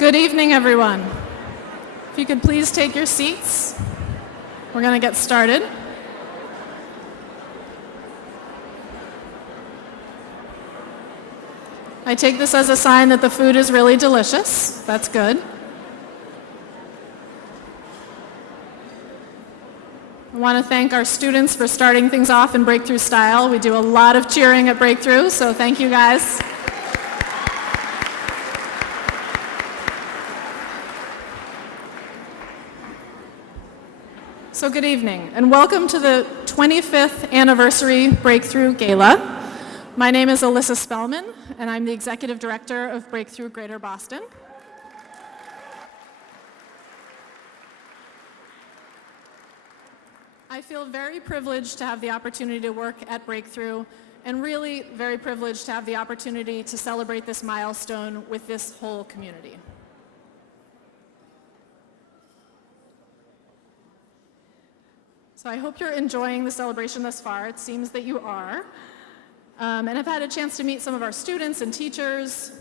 Good evening, everyone. If you could please take your seats, we're going to get started. I take this as a sign that the food is really delicious. That's good. I want to thank our students for starting things off in Breakthrough style. We do a lot of cheering at Breakthrough, so thank you guys. So good evening, and welcome to the 25th Anniversary Breakthrough Gala. My name is Alyssa Spellman, and I'm the Executive Director of Breakthrough Greater Boston. I feel very privileged to have the opportunity to work at Breakthrough, and really very privileged to have the opportunity to celebrate this milestone with this whole community. So I hope you're enjoying the celebration thus far. It seems that you are. And I've had a chance to meet some of our students and teachers,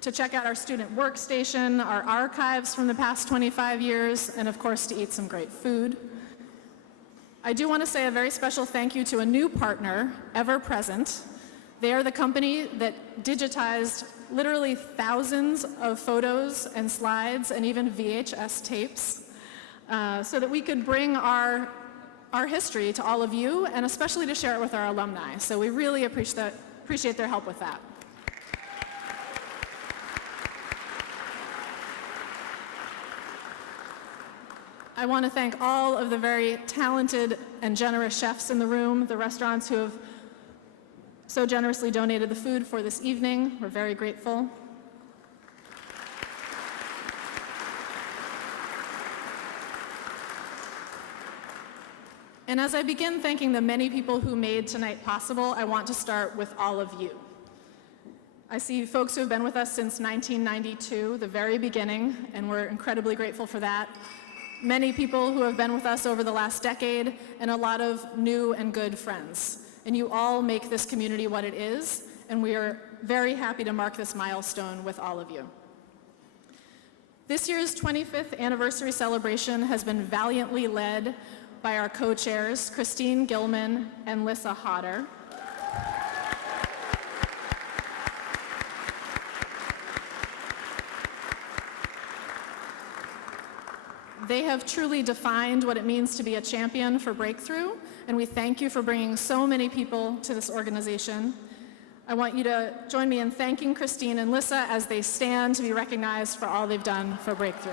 to check out our student workstation, our archives from the past 25 years, and of course to eat some great food. I do want to say a very special thank you to a new partner, Ever Present. They are the company that digitized literally thousands of photos and slides and even VHS tapes so that we could bring our history to all of you, and especially to share it with our alumni. So we really appreciate their help with that. I want to thank all of the very talented and generous chefs in the room, the restaurants who have so generously donated the food for this evening. We're very grateful. And as I begin thanking the many people who made tonight possible, I want to start with all of you. I see folks who have been with us since 1992, the very beginning, and we're incredibly grateful for that. Many people who have been with us over the last decade, and a lot of new and good friends. And you all make this community what it is, and we are very happy to mark this milestone with all of you. This year's 25th anniversary celebration has been valiantly led by our co-chairs, Christine Gilman and Lissa Hodder. They have truly defined what it means to be a champion for Breakthrough, and we thank you for bringing so many people to this organization. I want you to join me in thanking Christine and Lissa as they stand to be recognized for all they've done for Breakthrough.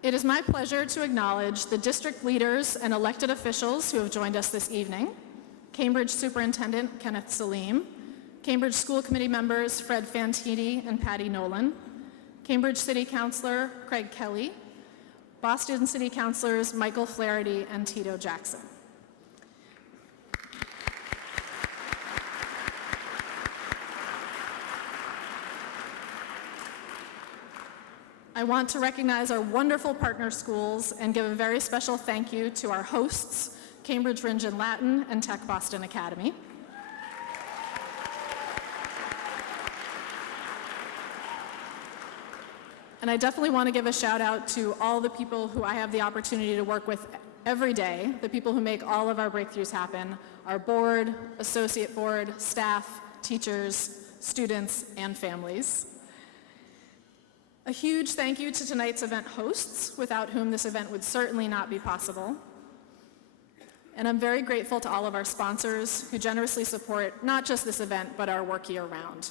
It is my pleasure to acknowledge the district leaders and elected officials who have joined us this evening: Cambridge Superintendent Kenneth Salim, Cambridge School Committee members Fred Fantini and Patty Nolan, Cambridge City Councilor Craig Kelly, Boston City Councilors Michael Flaherty and Tito Jackson. I want to recognize our wonderful partner schools and give a very special thank you to our hosts, Cambridge Ringe and Latin and Tech Boston Academy. And I definitely want to give a shout out to all the people who I have the opportunity to work with every day, the people who make all of our breakthroughs happen: our board, associate board, staff, teachers, students, and families. A huge thank you to tonight's event hosts, without whom this event would certainly not be possible. And I'm very grateful to all of our sponsors who generously support not just this event, but our work year-round.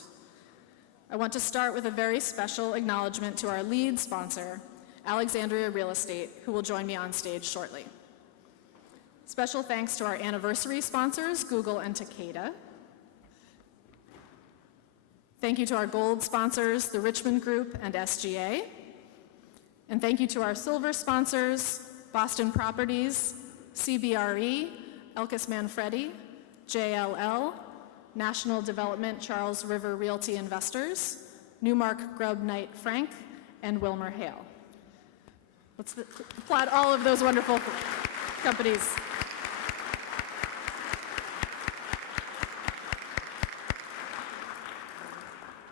I want to start with a very special acknowledgement to our lead sponsor, Alexandria Real Estate, who will join me on stage shortly. Special thanks to our anniversary sponsors, Google and Takeda. Thank you to our gold sponsors, the Richmond Group and SGA. And thank you to our silver sponsors, Boston Properties, CBRE, Elkis Manfredi, JLL, National Development Charles River Realty Investors, Newmark Grubb Knight Frank, and Wilmer Hale. Let's applaud all of those wonderful companies.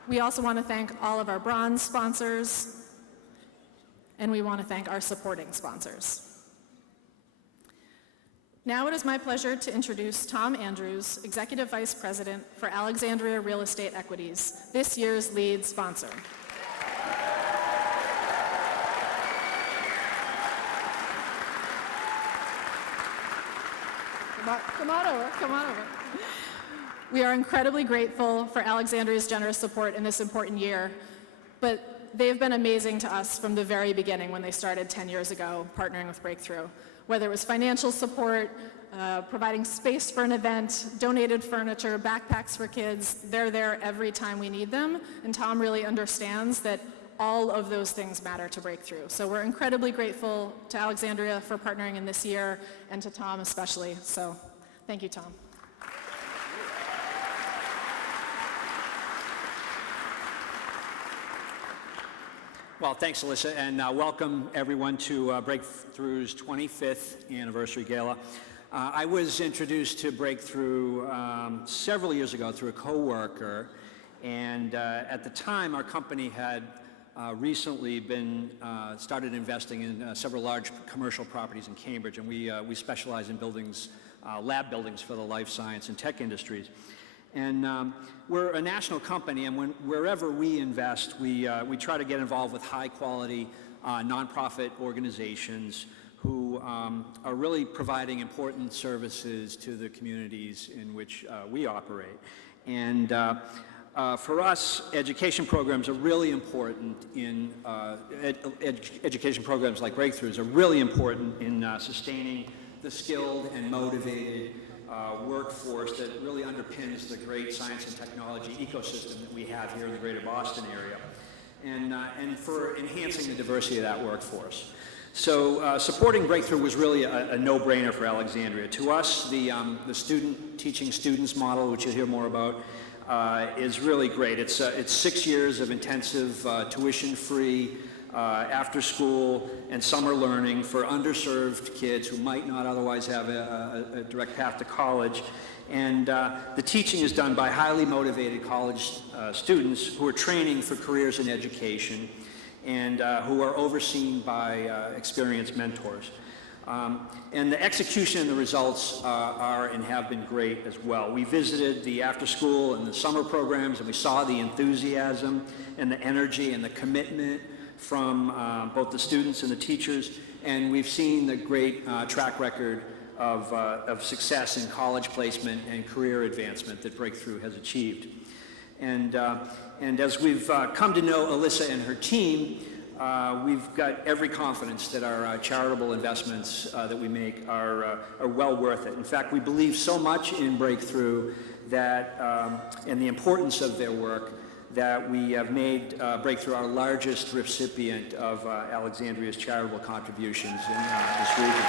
We also want to thank all of our bronze sponsors, and we want to thank our supporting sponsors. Now it is my pleasure to introduce Tom Andrews, Executive Vice President for Alexandria Real Estate Equities, this year's lead sponsor. Come on over. We are incredibly grateful for Alexandria's generous support in this important year, but they've been amazing to us from the very beginning when they started 10 years ago partnering with Breakthrough. Whether it was financial support, providing space for an event, donated furniture, backpacks for kids, they're there every time we need them, and Tom really understands that all of those things matter to Breakthrough. So we're incredibly grateful to Alexandria for partnering in this year, and to Tom especially. So thank you, Tom. Well, thanks, Alyssa, and welcome everyone to Breakthrough's 25th anniversary gala. I was introduced to Breakthrough several years ago through a coworker, and at the time our company had recently started investing in several large commercial properties in Cambridge, and we specialize in buildings, lab buildings for the life science and tech industries. And we're a national company, and wherever we invest, we try to get involved with high-quality nonprofit organizations who are really providing important services to the communities in which we operate. And for us, education programs are really important in education programs like Breakthroughs are really important in sustaining the skilled and motivated workforce that really underpins the great science and technology ecosystem that we have here in the greater Boston area, and for enhancing the diversity of that workforce. So supporting Breakthrough was really a no-brainer for Alexandria. To us, the student teaching students model, which you'll hear more about, is really great. It's 6 years of intensive tuition-free after school and summer learning for underserved kids who might not otherwise have a direct path to college. And the teaching is done by highly motivated college students who are training for careers in education and who are overseen by experienced mentors. And the execution and the results are and have been great as well. We visited the after school and the summer programs, and we saw the enthusiasm and the energy and the commitment from both the students and the teachers, and we've seen the great track record of success in college placement and career advancement that Breakthrough has achieved. And as we've come to know Alyssa and her team, we've got every confidence that our charitable investments that we make are well worth it. In fact, we believe so much in Breakthrough that, and the importance of their work, that we have made Breakthrough our largest recipient of Alexandria's charitable contributions in this region.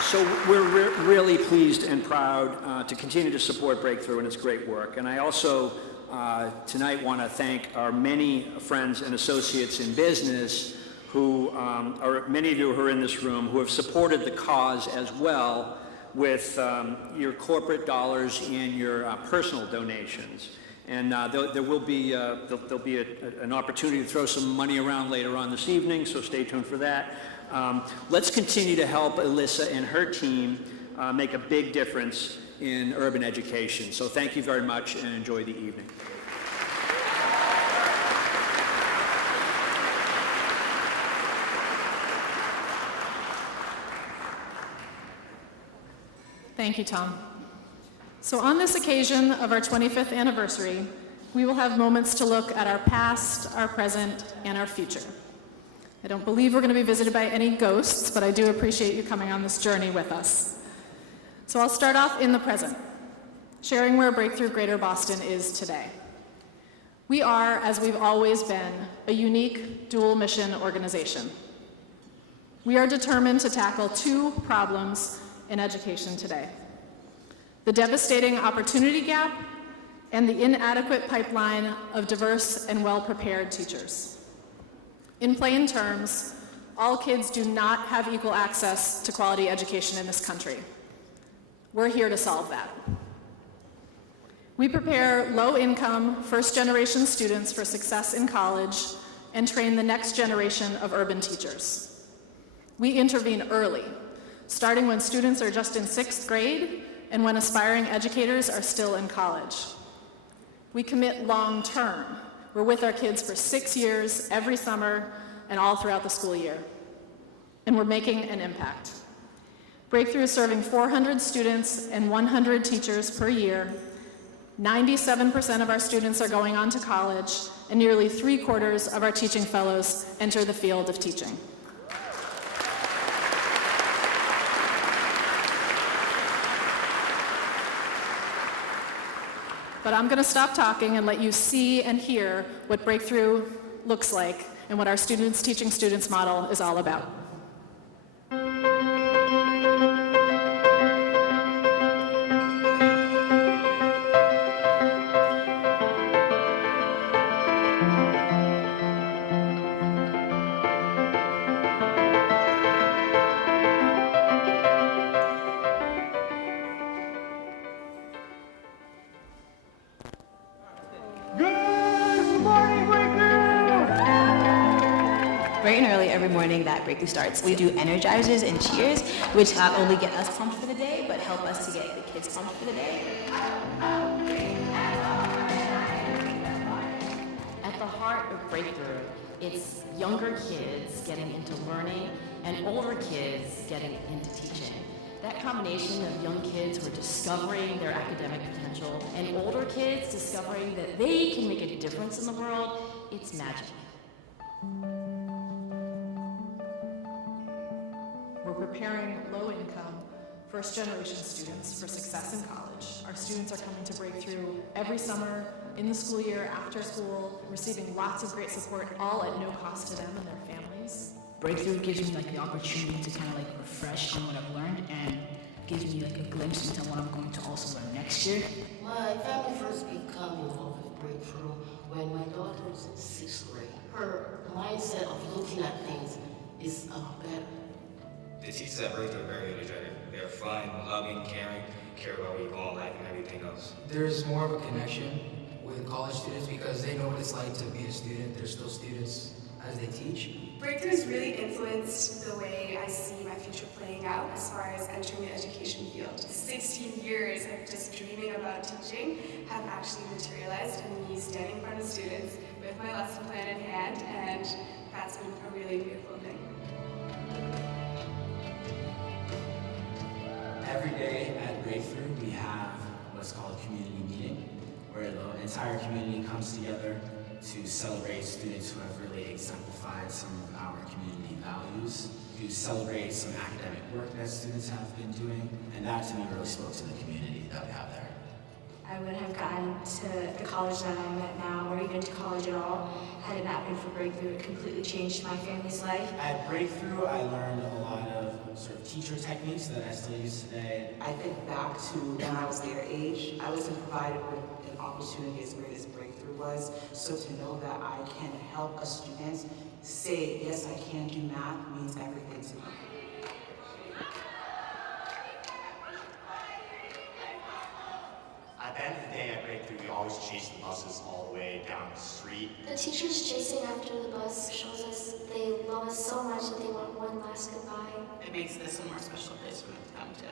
So we're really pleased and proud to continue to support Breakthrough and its great work. And I also tonight want to thank our many friends and associates in business who are, many of you who are in this room, who have supported the cause as well with your corporate dollars and your personal donations. And there'll be an opportunity to throw some money around later on this evening, so stay tuned for that. Let's continue to help Alyssa and her team make a big difference in urban education. So thank you very much and enjoy the evening. Thank you, Tom. So on this occasion of our 25th anniversary, we will have moments to look at our past, our present, and our future. I don't believe we're going to be visited by any ghosts, but I do appreciate you coming on this journey with us. So I'll start off in the present, sharing where Breakthrough Greater Boston is today. We are, as we've always been, a unique dual-mission organization. We are determined to tackle two problems in education today: the devastating opportunity gap and the inadequate pipeline of diverse and well-prepared teachers. In plain terms, all kids do not have equal access to quality education in this country. We're here to solve that. We prepare low-income, first-generation students for success in college and train the next generation of urban teachers. We intervene early, starting when students are just in 6th grade and when aspiring educators are still in college. We commit long-term. We're with our kids for 6 years, every summer, and all throughout the school year. And we're making an impact. Breakthrough is serving 400 students and 100 teachers per year. 97% of our students are going on to college, and nearly 3/4 of our teaching fellows enter the field of teaching. But I'm going to stop talking and let you see and hear what Breakthrough looks like and what our students teaching students model is all about. Bright and early every morning that Breakthrough starts, we do energizers and cheers, which not only get us pumped for the day, but help us to get the kids pumped for the day. At the heart of Breakthrough, it's younger kids getting into learning and older kids getting into teaching. That combination of young kids who are discovering their academic potential and older kids discovering that they can make a difference in the world, it's magic. We're preparing low-income, first-generation students for success in college. Our students are coming to Breakthrough every summer, in the school year, after school, receiving lots of great support, all at no cost to them and their families. Breakthrough gives me the opportunity to kind of refresh on what I've learned and gives me a glimpse into what I'm going to also learn next year. My family first became involved with Breakthrough when my daughter was in 6th grade. Her mindset of looking at things is better. The teachers at Breakthrough are very energetic. They're fun, loving, caring, care about where you go in life and everything else. There's more of a connection with college students because they know what it's like to be a student. They're still students as they teach. Breakthrough has really influenced the way I see my future playing out as far as entering the education field. 16 years of just dreaming about teaching have actually materialized in me standing in front of students with my lesson plan in hand, and that's been a really beautiful thing. Every day at Breakthrough, we have what's called a community meeting, where the entire community comes together to celebrate students who have really exemplified some of our community values, to celebrate some academic work that students have been doing, and that to me really spoke to the community that we have there. I wouldn't have gotten to the college that I'm at now, or even to college at all, had it not been for Breakthrough. It completely changed my family's life. At Breakthrough, I learned a lot of sort of teacher techniques that I still use today. I think back to when I was their age, I wasn't provided with an opportunity as great as Breakthrough was. So to know that I can help a student say, yes, I can do math means everything to me. At the end of the day at Breakthrough, we always chase the buses all the way down the street. The teachers chasing after the bus shows us they love us so much that they want one last goodbye. It makes this a more special place for me to come to.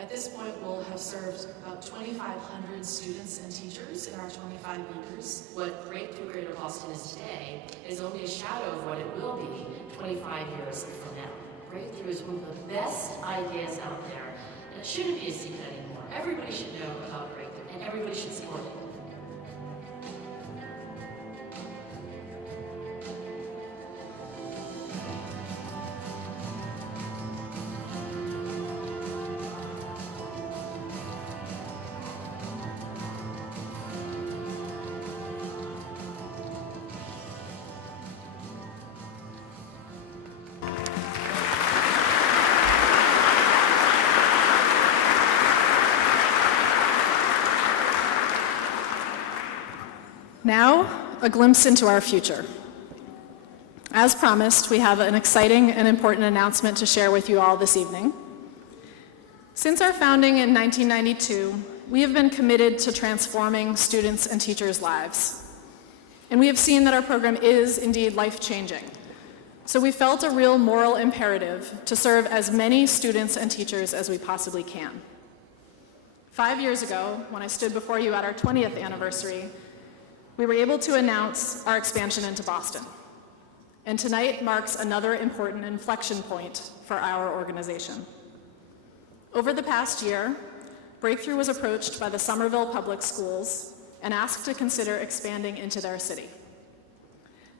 At this point, we'll have served about 2,500 students and teachers in our 25 years. What Breakthrough Greater Boston is today is only a shadow of what it will be 25 years from now. Breakthrough is one of the best ideas out there, and it shouldn't be a secret anymore. Everybody should know about Breakthrough, and everybody should support it. Now, a glimpse into our future. As promised, we have an exciting and important announcement to share with you all this evening. Since our founding in 1992, we have been committed to transforming students' and teachers' lives. And we have seen that our program is indeed life-changing. So we felt a real moral imperative to serve as many students and teachers as we possibly can. 5 years ago, when I stood before you at our 20th anniversary, we were able to announce our expansion into Boston. And tonight marks another important inflection point for our organization. Over the past year, Breakthrough was approached by the Somerville Public Schools and asked to consider expanding into their city.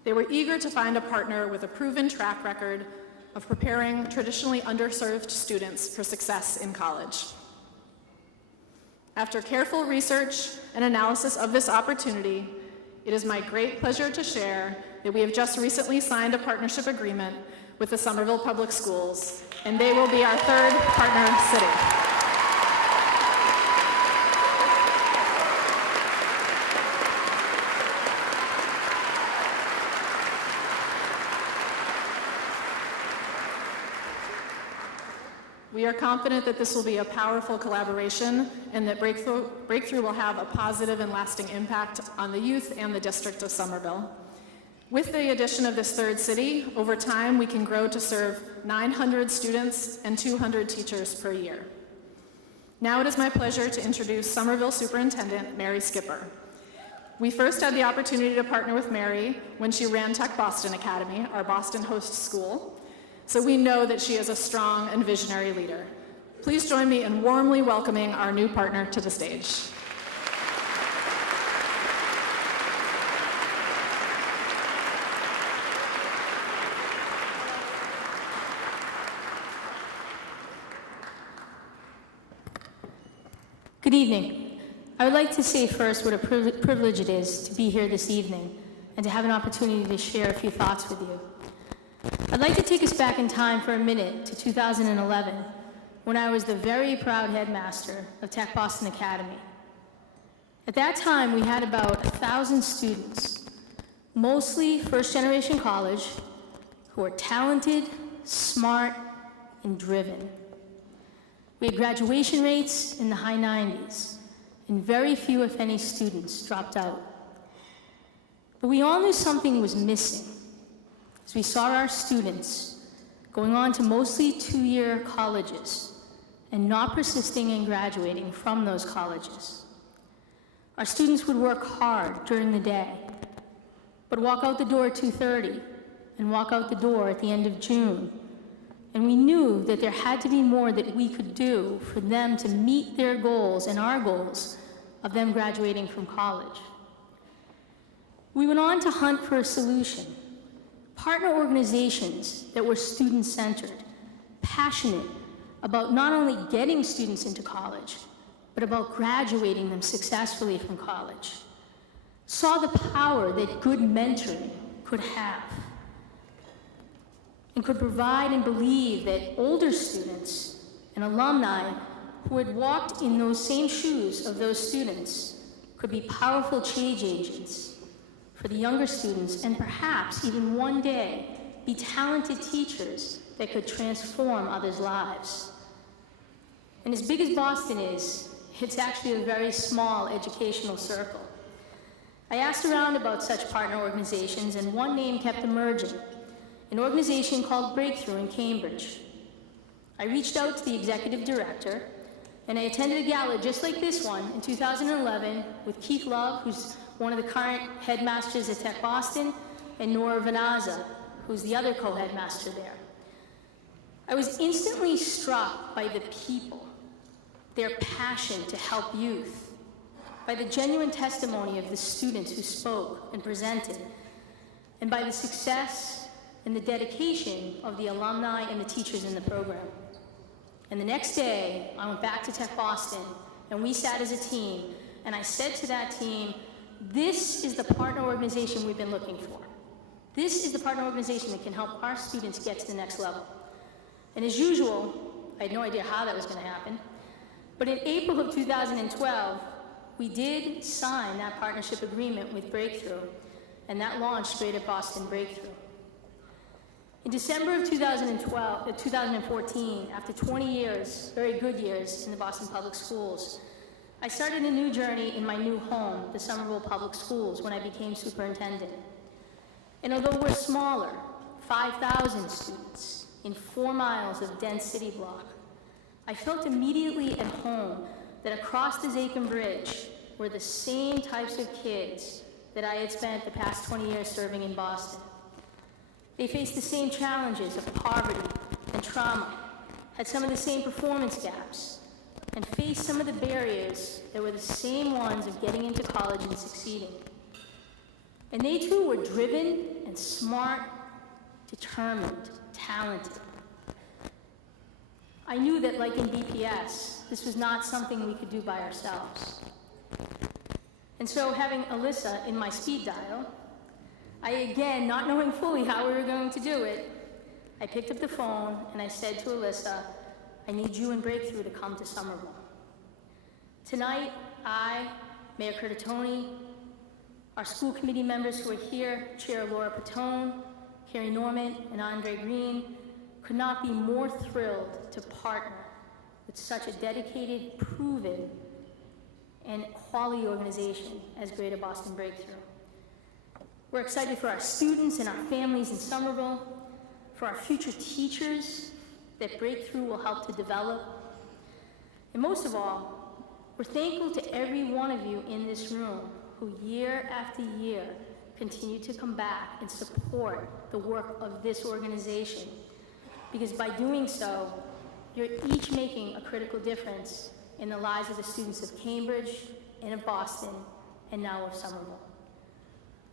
They were eager to find a partner with a proven track record of preparing traditionally underserved students for success in college. After careful research and analysis of this opportunity, it is my great pleasure to share that we have just recently signed a partnership agreement with the Somerville Public Schools, and they will be our third partner city. We are confident that this will be a powerful collaboration and that Breakthrough will have a positive and lasting impact on the youth and the district of Somerville. With the addition of this third city, over time we can grow to serve 900 students and 200 teachers per year. Now it is my pleasure to introduce Somerville Superintendent Mary Skipper. We first had the opportunity to partner with Mary when she ran Tech Boston Academy, our Boston host school. So we know that she is a strong and visionary leader. Please join me in warmly welcoming our new partner to the stage. Good evening. I would like to say first what a privilege it is to be here this evening and to have an opportunity to share a few thoughts with you. I'd like to take us back in time for a minute to 2011, when I was the very proud headmaster of Tech Boston Academy. At that time, we had about 1,000 students, mostly first-generation college, who were talented, smart, and driven. We had graduation rates in the high 90s, and very few, if any, students dropped out. But we all knew something was missing, as we saw our students going on to mostly two-year colleges and not persisting in graduating from those colleges. Our students would work hard during the day, but walk out the door at 2:30 and walk out the door at the end of June. And we knew that there had to be more that we could do for them to meet their goals and our goals of them graduating from college. We went on to hunt for a solution. Partner organizations that were student-centered, passionate about not only getting students into college, but about graduating them successfully from college, saw the power that good mentoring could have, and could provide and believe that older students and alumni who had walked in those same shoes of those students could be powerful change agents for the younger students, and perhaps even one day be talented teachers that could transform others' lives. And as big as Boston is, it's actually a very small educational circle. I asked around about such partner organizations, and one name kept emerging, an organization called Breakthrough in Cambridge. I reached out to the executive director, and I attended a gala just like this one in 2011 with Keith Love, who's one of the current headmasters at Tech Boston, and Nora Vanaza, who's the other co-headmaster there. I was instantly struck by the people, their passion to help youth, by the genuine testimony of the students who spoke and presented, and by the success and the dedication of the alumni and the teachers in the program. And the next day, I went back to Tech Boston, and we sat as a team, and I said to that team, this is the partner organization we've been looking for. This is the partner organization that can help our students get to the next level. And as usual, I had no idea how that was going to happen, but in April of 2012, we did sign that partnership agreement with Breakthrough, and that launched Greater Boston Breakthrough. In December of 2014, after 20 years, very good years in the Boston Public Schools, I started a new journey in my new home, the Somerville Public Schools, when I became superintendent. And although we're smaller, 5,000 students in 4 miles of dense city block, I felt immediately at home that across the Zakim Bridge were the same types of kids that I had spent the past 20 years serving in Boston. They faced the same challenges of poverty and trauma, had some of the same performance gaps, and faced some of the barriers that were the same ones of getting into college and succeeding. And they too were driven and smart, determined, talented. I knew that, like in BPS, this was not something we could do by ourselves. And so, having Alyssa in my speed dial, I, again, not knowing fully how we were going to do it, I picked up the phone and I said to Alyssa, I need you and Breakthrough to come to Somerville. Tonight, I, Mayor Curtatone, our school committee members who are here, Chair Laura Patone, Carrie Norman, and Andre Green, could not be more thrilled to partner with such a dedicated, proven, and quality organization as Greater Boston Breakthrough. We're excited for our students and our families in Somerville, for our future teachers that Breakthrough will help to develop. And most of all, we're thankful to every one of you in this room who year after year continue to come back and support the work of this organization. Because by doing so, you're each making a critical difference in the lives of the students of Cambridge and of Boston and now of Somerville.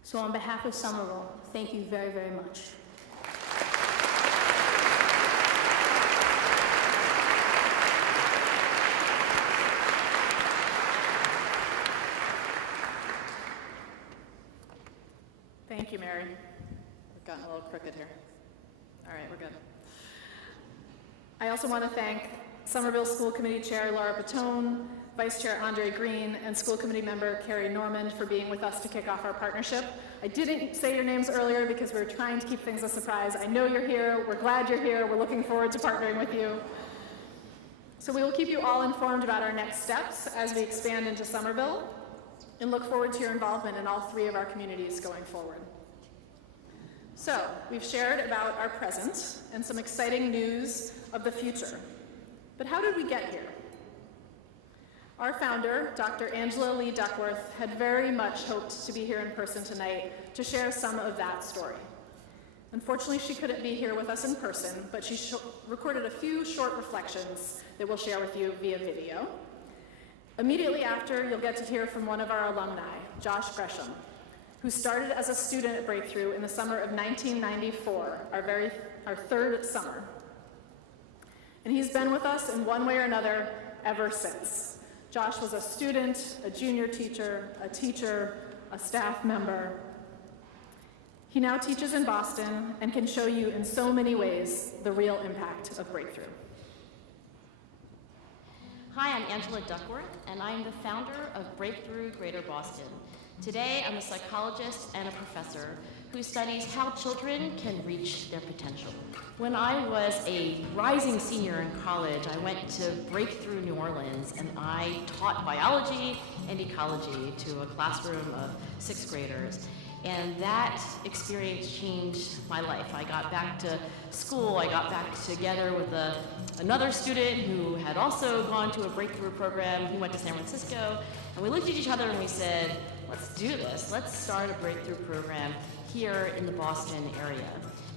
So on behalf of Somerville, thank you very, very much. Thank you, Mary. We've gotten a little crooked here. All right, we're good. I also want to thank Somerville School Committee Chair Laura Patone, Vice Chair Andre Green, and School Committee Member Carrie Norman for being with us to kick off our partnership. I didn't say your names earlier because we were trying to keep things a surprise. I know you're here. We're glad you're here. We're looking forward to partnering with you. So we will keep you all informed about our next steps as we expand into Somerville and look forward to your involvement in all 3 of our communities going forward. So, we've shared about our present and some exciting news of the future. But how did we get here? Our founder, Dr. Angela Lee Duckworth, had very much hoped to be here in person tonight to share some of that story. Unfortunately, she couldn't be here with us in person, but she recorded a few short reflections that we'll share with you via video. Immediately after, you'll get to hear from one of our alumni, Josh Gresham, who started as a student at Breakthrough in the summer of 1994, our 3rd summer. And he's been with us in one way or another ever since. Josh was a student, a junior teacher, a staff member. He now teaches in Boston and can show you in so many ways the real impact of Breakthrough. Hi, I'm Angela Duckworth, and I'm the founder of Breakthrough Greater Boston. Today, I'm a psychologist and a professor who studies how children can reach their potential. When I was a rising senior in college, I went to Breakthrough New Orleans, and I taught biology and ecology to a classroom of 6th graders. And that experience changed my life. I got back to school, I got back together with another student who had also gone to a breakthrough program. He went to San Francisco, and we looked at each other and we said, let's do this. Let's start a breakthrough program here in the Boston area.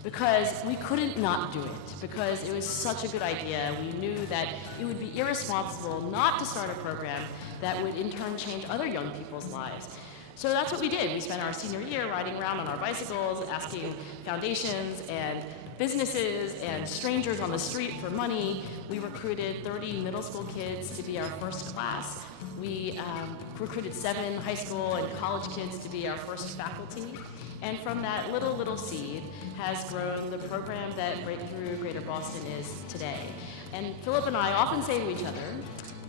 Because we couldn't not do it, because it was such a good idea. We knew that it would be irresponsible not to start a program that would in turn change other young people's lives. So that's what we did. We spent our senior year riding around on our bicycles, asking foundations and businesses and strangers on the street for money. We recruited 30 middle school kids to be our first class. We recruited 7 high school and college kids to be our first faculty. And from that little seed has grown the program that Breakthrough Greater Boston is today. And Philip and I often say to each other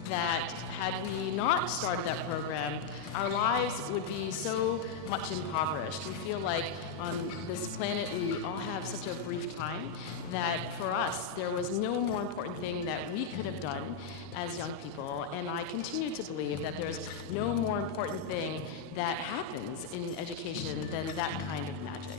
that had we not started that program, our lives would be so much impoverished. We feel like on this planet we all have such a brief time that for us there was no more important thing that we could have done as young people, and I continue to believe that there's no more important thing that happens in education than that kind of magic.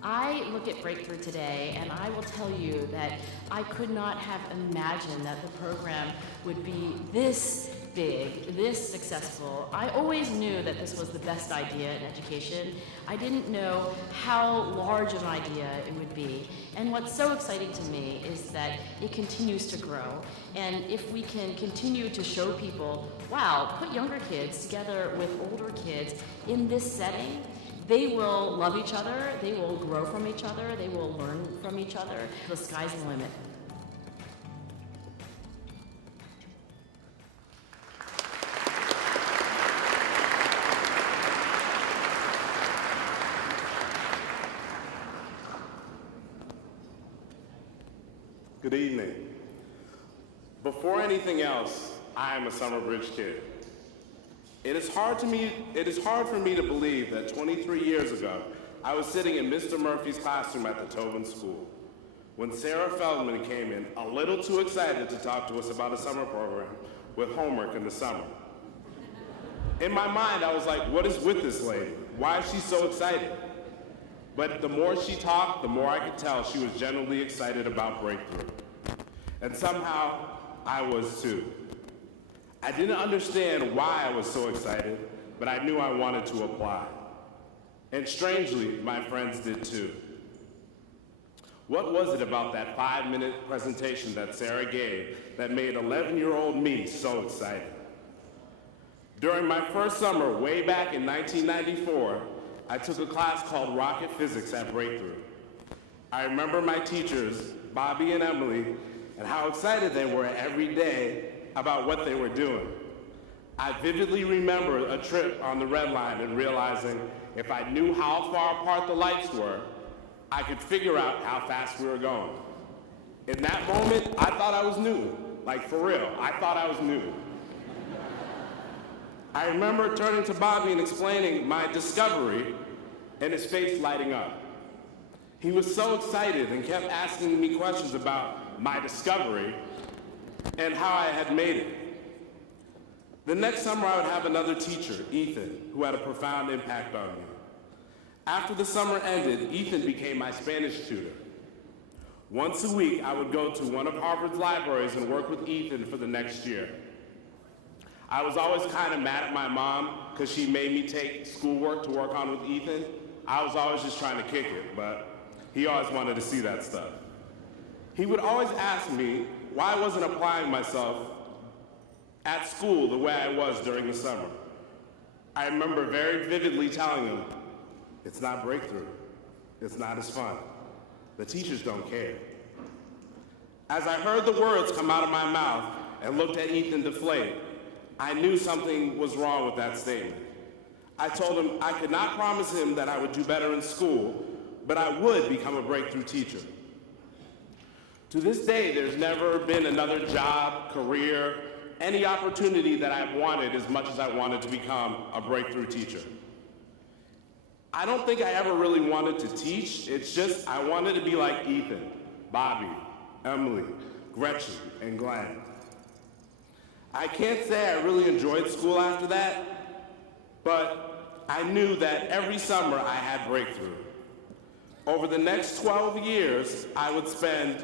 I look at Breakthrough today and I will tell you that I could not have imagined that the program would be this big, this successful. I always knew that this was the best idea in education. I didn't know how large of an idea it would be. And what's so exciting to me is that it continues to grow. And if we can continue to show people, wow, put younger kids together with older kids in this setting, they will love each other, they will grow from each other, they will learn from each other. The sky's the limit. Good evening. Before anything else, I am a Summer Bridge kid. It is hard for me to believe that 23 years ago, I was sitting in Mr. Murphy's classroom at the Tobin School when Sarah Feldman came in a little too excited to talk to us about a summer program with homework in the summer. In my mind, I was like, what is with this lady? Why is she so excited? But the more she talked, the more I could tell she was genuinely excited about Breakthrough. And somehow, I was too. I didn't understand why I was so excited, but I knew I wanted to apply. And strangely, my friends did too. What was it about that 5-minute presentation that Sarah gave that made 11-year-old me so excited? During my first summer, way back in 1994, I took a class called Rocket Physics at Breakthrough. I remember my teachers, Bobby and Emily, and how excited they were every day about what they were doing. I vividly remember a trip on the Red Line and realizing if I knew how far apart the lights were, I could figure out how fast we were going. In that moment, I thought I was new. Like, for real, I thought I was new. I remember turning to Bobby and explaining my discovery and his face lighting up. He was so excited and kept asking me questions about my discovery and how I had made it. The next summer, I would have another teacher, Ethan, who had a profound impact on me. After the summer ended, Ethan became my Spanish tutor. Once a week, I would go to one of Harvard's libraries and work with Ethan for the next year. I was always kind of mad at my mom because she made me take schoolwork to work on with Ethan. I was always just trying to kick it, but he always wanted to see that stuff. He would always ask me why I wasn't applying myself at school the way I was during the summer. I remember very vividly telling him, it's not Breakthrough. It's not as fun. The teachers don't care. As I heard the words come out of my mouth and looked at Ethan deflate, I knew something was wrong with that statement. I told him I could not promise him that I would do better in school, but I would become a Breakthrough teacher. To this day, there's never been another job, career, any opportunity that I've wanted as much as I wanted to become a Breakthrough teacher. I don't think I ever really wanted to teach. It's just I wanted to be like Ethan, Bobby, Emily, Gretchen, and Glenn. I can't say I really enjoyed school after that, but I knew that every summer I had Breakthrough. Over the next 12 years, I would spend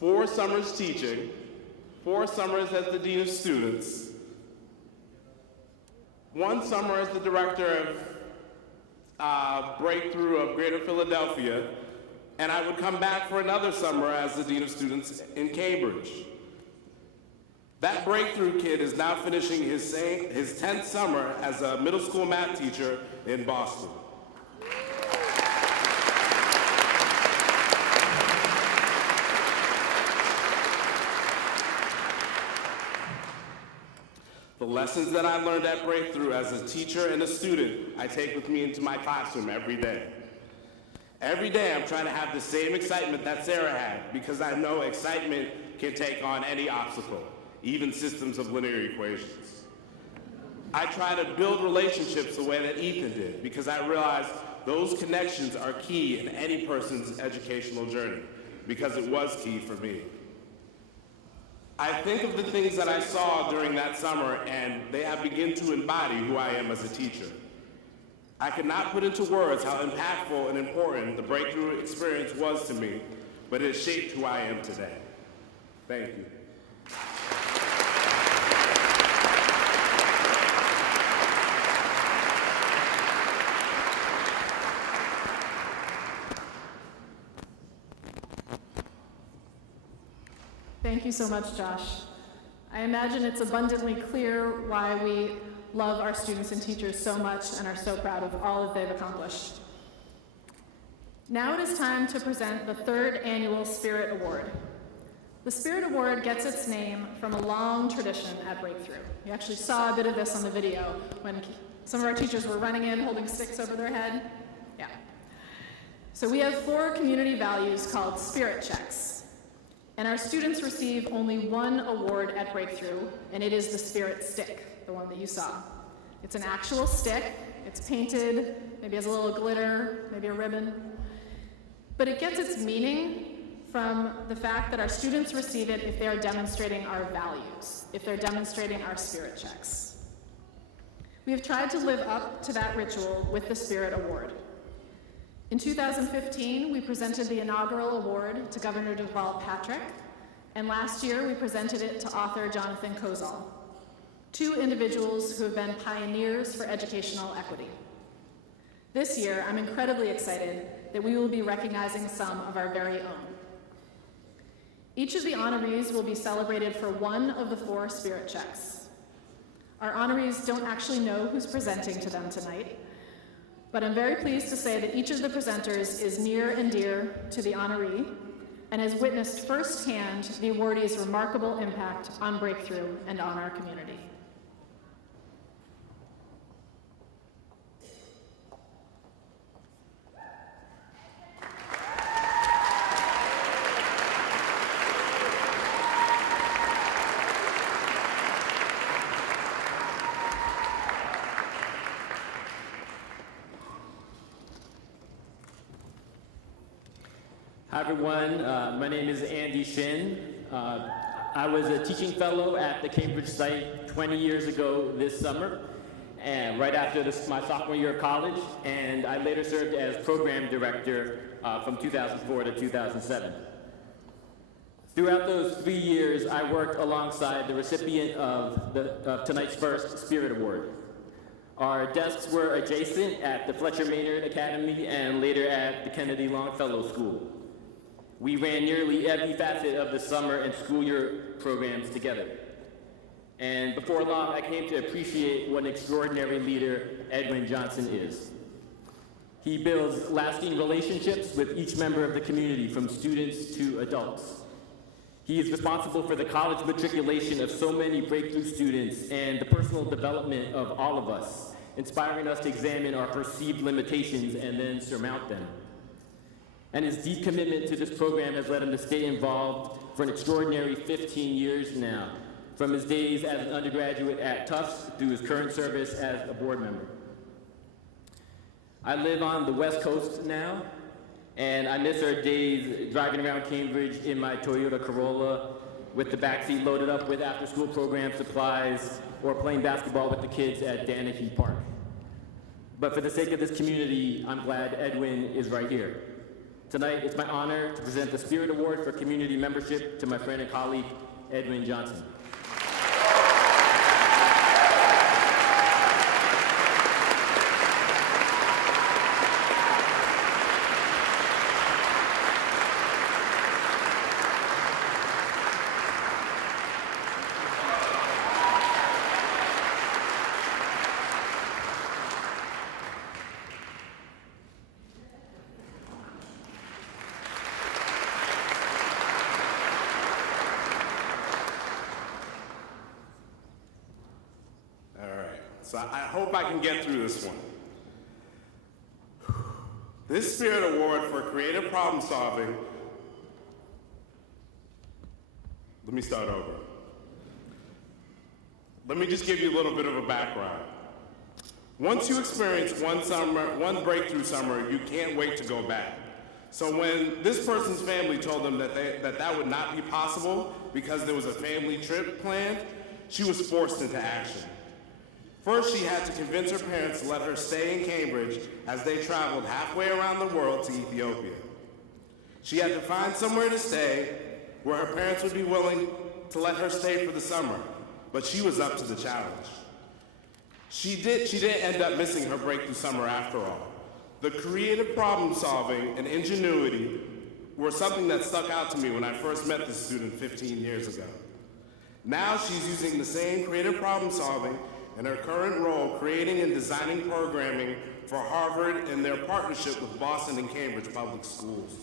4 summers teaching, 4 summers as the Dean of Students, 1 summer as the Director of Breakthrough of Greater Philadelphia, and I would come back for another summer as the Dean of Students in Cambridge. That Breakthrough kid is now finishing his 10th summer as a middle school math teacher in Boston. The lessons that I learned at Breakthrough as a teacher and a student, I take with me into my classroom every day. Every day I'm trying to have the same excitement that Sarah had because I know excitement can take on any obstacle, even systems of linear equations. I try to build relationships the way that Ethan did, because I realized those connections are key in any person's educational journey, because it was key for me. I think of the things that I saw during that summer, and they have begun to embody who I am as a teacher. I cannot put into words how impactful and important the breakthrough experience was to me, but it shaped who I am today. Thank you. Thank you so much, Josh. I imagine it's abundantly clear why we love our students and teachers so much and are so proud of all that they've accomplished. Now it is time to present the third annual Spirit Award. The Spirit Award gets its name from a long tradition at Breakthrough. You actually saw a bit of this on the video when some of our teachers were running in holding sticks over their head. Yeah. So we have 4 community values called Spirit Checks. And our students receive only one award at Breakthrough, and it is the Spirit Stick, the one that you saw. It's an actual stick, it's painted, maybe has a little glitter, maybe a ribbon. But it gets its meaning from the fact that our students receive it if they are demonstrating our values, if they're demonstrating our Spirit Checks. We have tried to live up to that ritual with the Spirit Award. In 2015, we presented the inaugural award to Governor Deval Patrick, and last year we presented it to author Jonathan Kozol, 2 individuals who have been pioneers for educational equity. This year, I'm incredibly excited that we will be recognizing some of our very own. Each of the honorees will be celebrated for one of the 4 Spirit Checks. Our honorees don't actually know who's presenting to them tonight, but I'm very pleased to say that each of the presenters is near and dear to the honoree and has witnessed firsthand the awardee's remarkable impact on Breakthrough and on our community. Hi everyone, my name is Andy Shin. I was a teaching fellow at the Cambridge site 20 years ago this summer, and right after my sophomore year of college, and I later served as program director from 2004 to 2007. Throughout those 3 years, I worked alongside the recipient of tonight's first Spirit Award. Our desks were adjacent at the Fletcher Maynard Academy and later at the Kennedy Longfellow School. We ran nearly every facet of the summer and school year programs together. And before long, I came to appreciate what an extraordinary leader Edwin Johnson is. He builds lasting relationships with each member of the community, from students to adults. He is responsible for the college matriculation of so many breakthrough students and the personal development of all of us, inspiring us to examine our perceived limitations and then surmount them. And his deep commitment to this program has led him to stay involved for an extraordinary 15 years now, from his days as an undergraduate at Tufts through his current service as a board member. I live on the West Coast now, and I miss our days driving around Cambridge in my Toyota Corolla with the backseat loaded up with after-school program supplies or playing basketball with the kids at Danakey Park. But for the sake of this community, I'm glad Edwin is right here. Tonight, it's my honor to present the Spirit Award for Community Membership to my friend and colleague, Edwin Johnson. So I hope I can get through this one. This Spirit Award for Creative Problem Solving, let me start over. Let me just give you a little bit of a background. Once you experience one breakthrough summer, you can't wait to go back. So when this person's family told them that would not be possible because there was a family trip planned, she was forced into action. First, she had to convince her parents to let her stay in Cambridge as they traveled halfway around the world to Ethiopia. She had to find somewhere to stay where her parents would be willing to let her stay for the summer, but she was up to the challenge. She didn't end up missing her breakthrough summer after all. The creative problem solving and ingenuity were something that stuck out to me when I first met this student 15 years ago. Now she's using the same creative problem solving in her current role creating and designing programming for Harvard in their partnership with Boston and Cambridge Public Schools.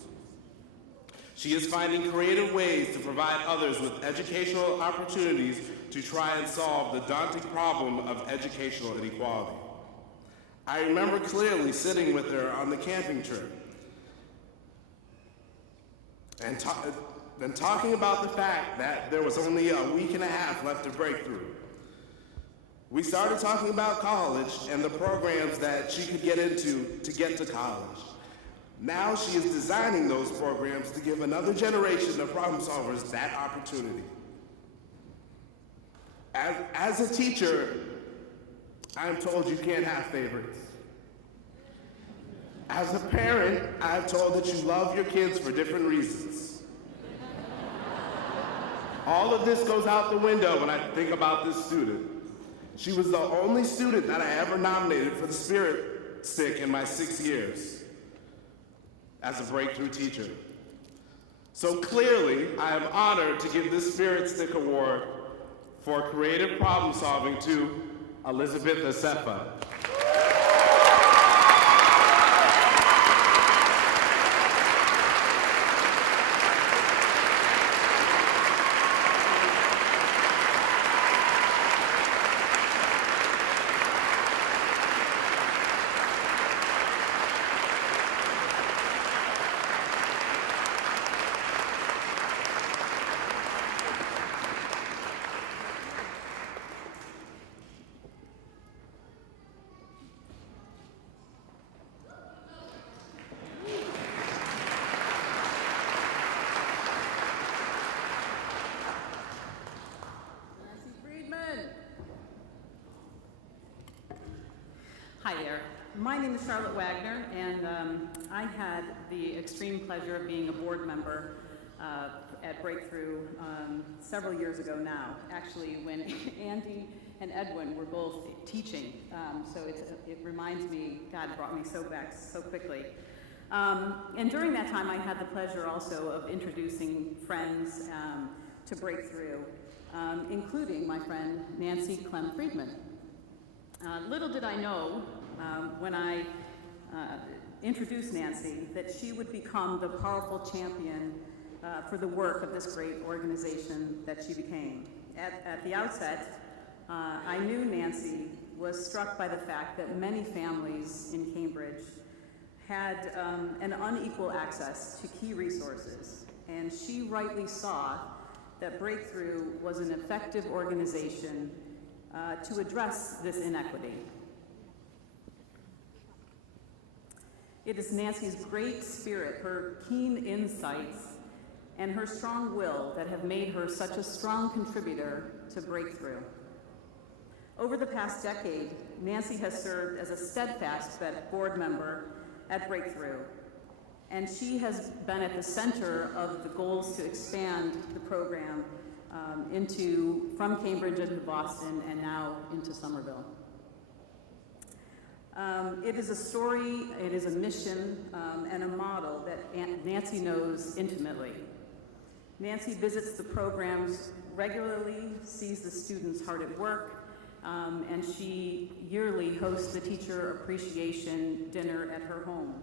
She is finding creative ways to provide others with educational opportunities to try and solve the daunting problem of educational inequality. I remember clearly sitting with her on the camping trip and talking about the fact that there was only a week and a half left to breakthrough. We started talking about college and the programs that she could get into to get to college. Now she is designing those programs to give another generation of problem solvers that opportunity. As a teacher, I'm told you can't have favorites. As a parent, I'm told that you love your kids for different reasons. All of this goes out the window when I think about this student. She was the only student that I ever nominated for the Spirit Stick in my 6 years as a breakthrough teacher. So clearly, I am honored to give this Spirit Stick Award for creative problem solving to Elizabeth Asefa. Hi there. My name is Charlotte Wagner, and I had the extreme pleasure of being a board member at Breakthrough several years ago now, actually when Andy and Edwin were both teaching. So it reminds me, God brought me back so quickly. And during that time, I had the pleasure also of introducing friends to Breakthrough, including my friend Nancy Clem Friedman. Little did I know when I introduced Nancy that she would become the powerful champion for the work of this great organization that she became. At the outset, I knew Nancy was struck by the fact that many families in Cambridge had an unequal access to key resources, and she rightly saw that Breakthrough was an effective organization to address this inequity. It is Nancy's great spirit, her keen insights, and her strong will that have made her such a strong contributor to Breakthrough. Over the past decade, Nancy has served as a steadfast board member at Breakthrough, and she has been at the center of the goals to expand the program from Cambridge into Boston and now into Somerville. It is a story, it is a mission, and a model that Nancy knows intimately. Nancy visits the programs regularly, sees the students hard at work, and she yearly hosts the Teacher Appreciation Dinner at her home.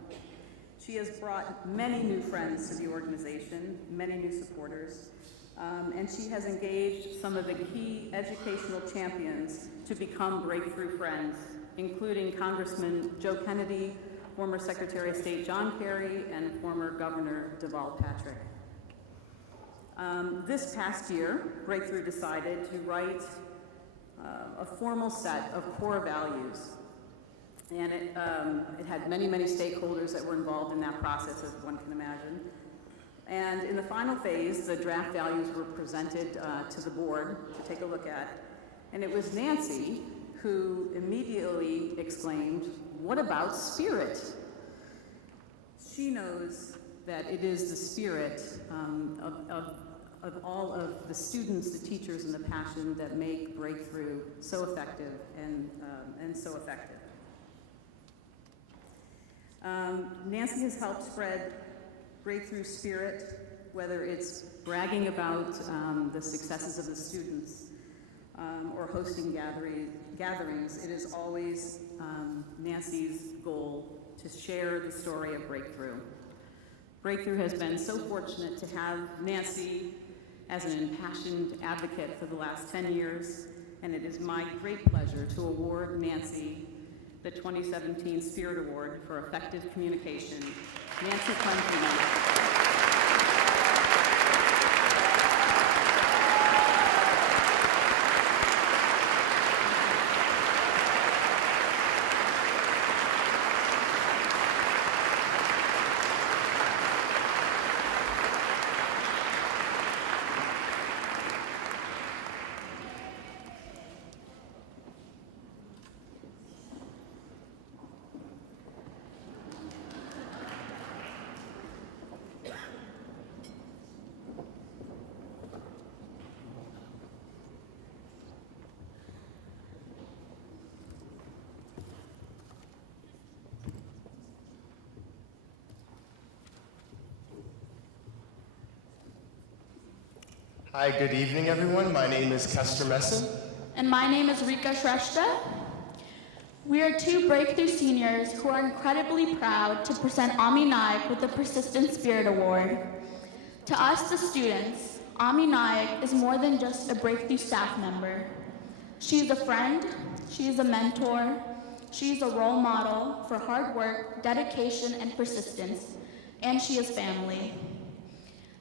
She has brought many new friends to the organization, many new supporters, and she has engaged some of the key educational champions to become Breakthrough friends, including Congressman Joe Kennedy, former Secretary of State John Kerry, and former Governor Deval Patrick. This past year, Breakthrough decided to write a formal set of core values. And it had many, many stakeholders that were involved in that process, as one can imagine. And in the final phase, the draft values were presented to the board to take a look at. And it was Nancy who immediately exclaimed, "What about spirit?" She knows that it is the spirit of all of the students, the teachers, and the passion that make Breakthrough so effective and so effective. Nancy has helped spread Breakthrough spirit, whether it's bragging about the successes of the students or hosting gatherings. It is always Nancy's goal to share the story of Breakthrough. Breakthrough has been so fortunate to have Nancy as an impassioned advocate for the last 10 years, and it is my great pleasure to award Nancy the 2017 Spirit Award for Effective Communication. Nancy Clemson. Hi, good evening, everyone. My name is Kester Messon. And my name is Rika Shrestha. We are two Breakthrough seniors who are incredibly proud to present Ami Naik with the Persistent Spirit Award. To us, the students, Ami Naik is more than just a Breakthrough staff member. She is a friend, she is a mentor, she is a role model for hard work, dedication, and persistence, and she is family.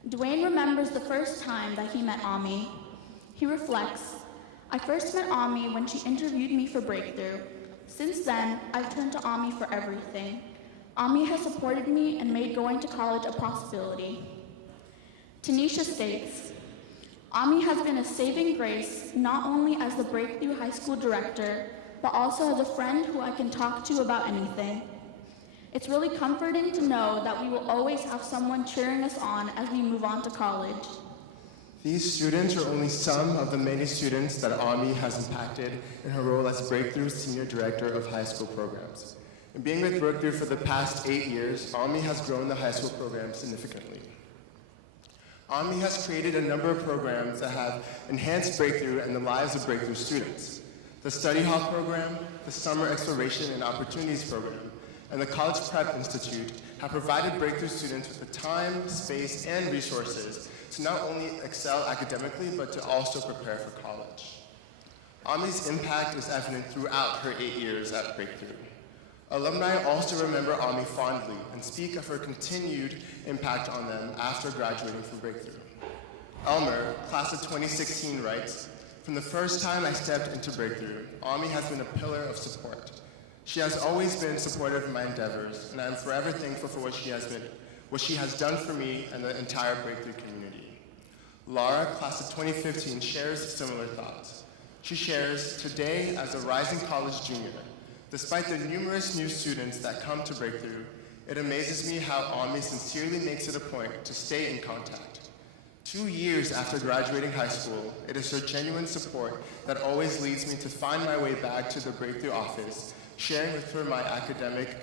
Dwayne remembers the first time that he met Ami. He reflects, "I first met Ami when she interviewed me for Breakthrough. Since then, I've turned to Ami for everything. Ami has supported me and made going to college a possibility." Tanisha states, "Ami has been a saving grace not only as the Breakthrough High School director, but also as a friend who I can talk to about anything. It's really comforting to know that we will always have someone cheering us on as we move on to college." These students are only some of the many students that Ami has impacted in her role as Breakthrough's Senior Director of High School Programs. In being with Breakthrough for the past 8 years, Ami has grown the high school program significantly. Ami has created a number of programs that have enhanced Breakthrough and the lives of Breakthrough students. The Study Hall program, the Summer Exploration and Opportunities program, and the College Prep Institute have provided Breakthrough students with the time, space, and resources to not only excel academically, but to also prepare for college. Ami's impact is evident throughout her 8 years at Breakthrough. Alumni also remember Ami fondly and speak of her continued impact on them after graduating from Breakthrough. Elmer, class of 2016, writes, "From the first time I stepped into Breakthrough, Ami has been a pillar of support. She has always been supportive of my endeavors, and I am forever thankful for what she has done for me and the entire Breakthrough community." Laura, class of 2015, shares similar thoughts. She shares, "Today, as a rising college junior, despite the numerous new students that come to Breakthrough, it amazes me how Ami sincerely makes it a point to stay in contact. 2 years after graduating high school, it is her genuine support that always leads me to find my way back to the Breakthrough office, sharing with her my academic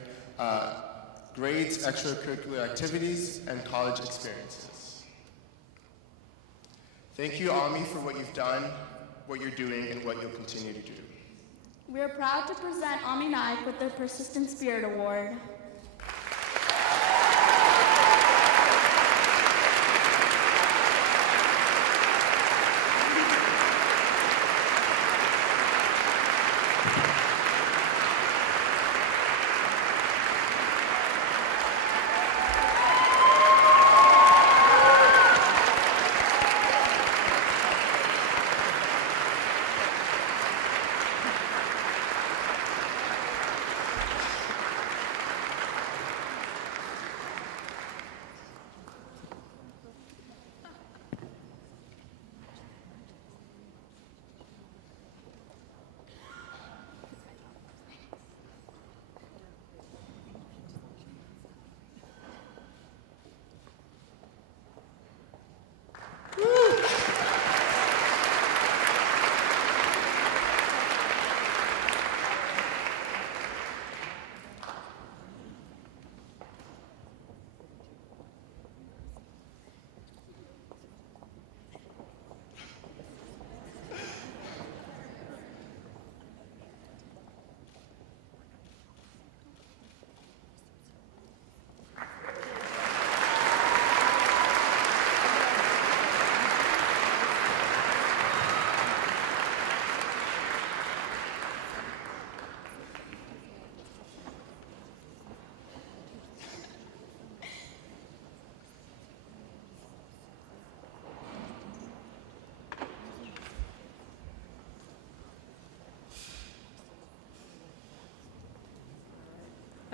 grades, extracurricular activities, and college experiences." Thank you, Ami, for what you've done, what you're doing, and what you'll continue to do. We are proud to present Ami Naik with the Persistent Spirit Award.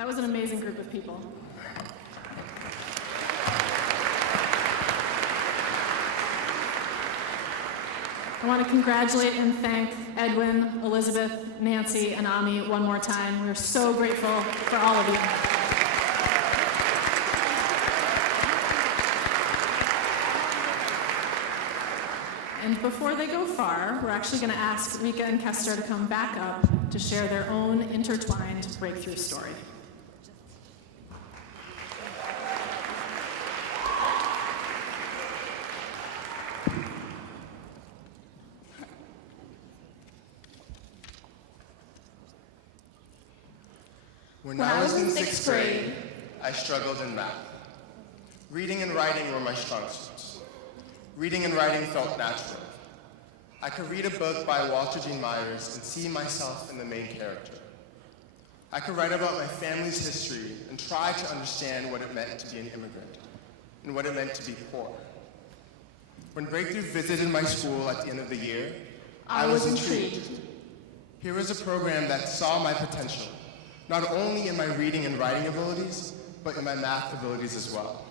That was an amazing group of people. I want to congratulate and thank Edwin, Elizabeth, Nancy, and Ami one more time. We're so grateful for all of you. And before they go far, we're actually going to ask Rika and Kester to come back up to share their own intertwined breakthrough story. When I was in 6th grade, I struggled in math. Reading and writing were my strong suits. Reading and writing felt natural. I could read a book by Walter Dean Myers and see myself in the main character. I could write about my family's history and try to understand what it meant to be an immigrant and what it meant to be poor. When Breakthrough visited my school at the end of the year, I was intrigued. Here was a program that saw my potential, not only in my reading and writing abilities, but in my math abilities as well.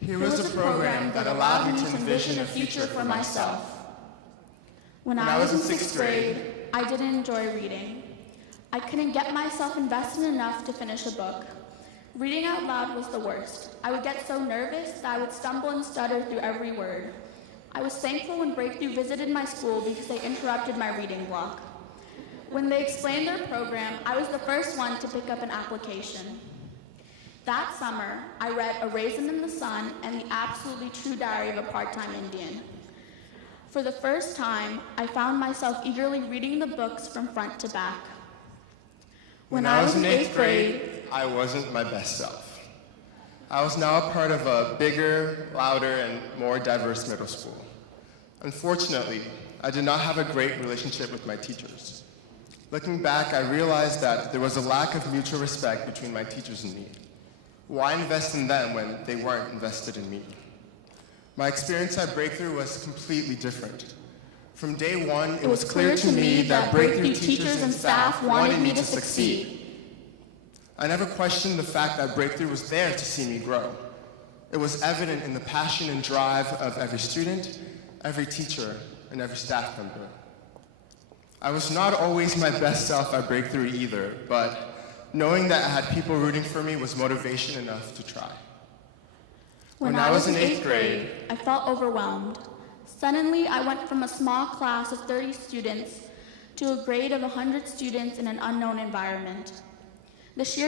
Here was a program that allowed me to envision a future for myself. When I was in 6th grade, I didn't enjoy reading. I couldn't get myself invested enough to finish a book. Reading out loud was the worst. I would get so nervous that I would stumble and stutter through every word. I was thankful when Breakthrough visited my school because they interrupted my reading block. When they explained their program, I was the first one to pick up an application. That summer, I read A Raisin in the Sun and The Absolutely True Diary of a Part-Time Indian. For the first time, I found myself eagerly reading the books from front to back. When I was in 8th grade, I wasn't my best self. I was now a part of a bigger, louder, and more diverse middle school. Unfortunately, I did not have a great relationship with my teachers. Looking back, I realized that there was a lack of mutual respect between my teachers and me. Why invest in them when they weren't invested in me? My experience at Breakthrough was completely different. From day one, it was clear to me that Breakthrough teachers and staff wanted me to succeed. I never questioned the fact that Breakthrough was there to see me grow. It was evident in the passion and drive of every student, every teacher, and every staff member. I was not always my best self at Breakthrough either, but knowing that I had people rooting for me was motivation enough to try. When I was in 8th grade, I felt overwhelmed. Suddenly, I went from a small class of 30 students to a grade of 100 students in an unknown environment. The sheer